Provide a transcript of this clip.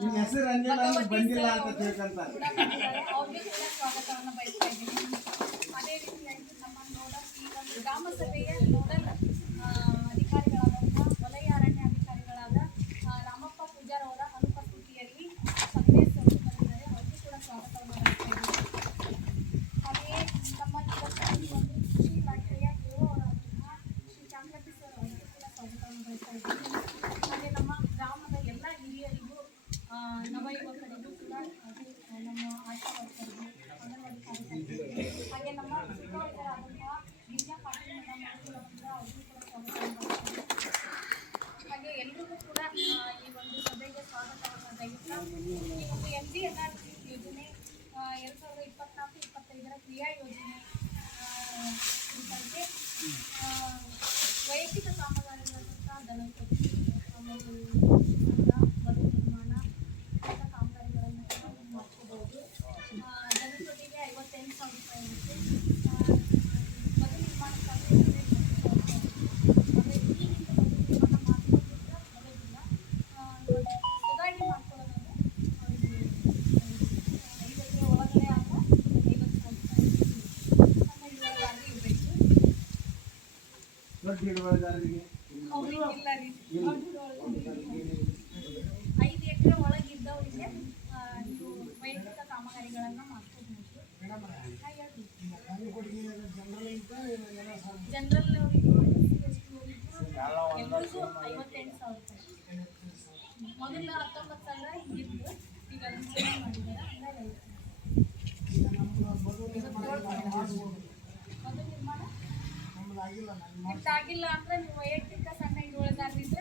ನಿಮ್ಮ ಹೆಸರು ರಂಜಿಲ್ಲ ಬಂದಿಲ್ಲ ಅಂತ ತಿಳ್ಕೊಂತಾರೆ. ಅವ್ರಿಗೆ ಕೂಡ ಸ್ವಾಗತವನ್ನು ಬಯಸ್ತಾ ಇದ್ದೀನಿ. ಅದೇ ರೀತಿಯಾಗಿ ನಮ್ಮ ನೋಡಲ್ ಈ ಒಂದು ಗ್ರಾಮ ಸಭೆಯ ನೋಡಲ್ ಅಧಿಕಾರಿಗಳಾದಂತಹ ವಲಯ ಅರಣ್ಯ ಅಧಿಕಾರಿಗಳಾದ ರಾಮಪ್ಪ ಪೂಜಾರ್ ಅವರ ಅನುಪಸ್ಥಿತಿಯಲ್ಲಿ ಸಭೆಯವರು ಬಂದಿದ್ದಾರೆ. ಅವ್ರಿಗೂ ಕೂಡ ಸ್ವಾಗತವನ್ನು ಬಯಸ್ತಾ ಇದ್ದೀನಿ. ಹಾಗೆಯೇ ನಮ್ಮ ಒಂದು ಕೃಷಿ ಇಲಾಖೆಯ ಅವರಾದಂತಹ ಶ್ರೀ ಚಾಮರತಿ ಸರ್ ಅವರಿಗೂ ಕೂಡ ಸ್ವಾಗತವನ್ನು ಬಯಸ್ತಾ ಇದ್ದೀನಿ. ಹಾಗೆ ನಮ್ಮ ಗ್ರಾಮದ ಎಲ್ಲ ಹಿರಿಯರಿಗೂ ನವಯುವಕರಿಗೂ ಕೂಡ ಹಾಗೂ ನಮ್ಮ ಆಶಾ ವರ್ಕರ್ಗೂ ಅಂಗನವಾಡಿ ಕಾರ್ಯಕರ್ತರಿಗೆ ಹಾಗೆ ನಮ್ಮ ಸುತ್ತಮುತ್ತಲಾದಂತಹ ಗಿರಿಜಾ ಪಾಟೀಲ್ ಮೇಡಮ್ ಕೂಡ ಅವ್ರಿಗೂ ಕೂಡ ಸ್ವಾಗತವನ್ನು ಹಾಗೆ ಎಲ್ರಿಗೂ ಕೂಡ ಈ ಒಂದು ಸಭೆಗೆ ಸ್ವಾಗತವನ್ನು ದಯವಿಟ್ಟು ಈ ಒಂದು MGNRC ಯೋಜನೆ 2024-25ರ ಕ್ರಿಯಾ ಯೋಜನೆ ಕುರಿತಂತೆ ವೈಯಕ್ತಿಕ ಕಾಮಗಾರಿಗಳಂತಹ ದನಕೊಟ್ಟಿ ಆಮೇಲೆ ಬದು ನಿರ್ಮಾಣ ಕಾಮಗಾರಿಗಳನ್ನು ಮಾಡ್ಕೋಬಹುದು. ದನಕೊಟ್ಟಿಗೆ 58,000 ರೂಪಾಯಿ ಇರುತ್ತೆ. ಬದು ನಿರ್ಮಾಣಕ್ಕಾಗಿ 15,000 ರೂಪಾಯಿ. ಬದು ನಿರ್ಮಾಣ ಮಾಡ್ಕೊಳ್ಳೋದ್ರಿಂದ ಬರೋದಿಲ್ಲ. ಸುಧಾರಣೆ ಮಾಡ್ಕೊಳ್ಳೋದಾದ್ರೆ ಅವರಿಗೆ 5 ಎಕರೆ ಒಳಗಡೆ ಆಗ 50,000 ರೂಪಾಯಿ ಇರಬೇಕು. ಅವ್ರಿಗೆ ಇಲ್ಲ ರೀ, 5 ಎಕರೆ ಒಳಗಿದ್ದವರಿಗೆ ನೀವು ವೈಯಕ್ತಿಕ ಕಾಮಗಾರಿಗಳನ್ನು ಮಾಡ್ಕೋಬಹುದು. ಜನರಲ್ ಅವರಿಗೂ ಎಲ್ರಿಗೂ 58,000 ರೂಪಾಯಿ. ಮೊದಲ 19,000 ಹಿಂಗಿತ್ತು, ಈಗ ಅದನ್ನು ಚೇಂಜ್ ಮಾಡಿದ್ದಾರೆ. ಮೊದಲು ನಿರ್ಮಾಣ ಆಗಿಲ್ಲ ಅಂದ್ರೆ ನೀವು ವೈಯಕ್ತಿಕ ಸಣ್ಣ ಹಿಡುವಳಿದಾರರಿದ್ದು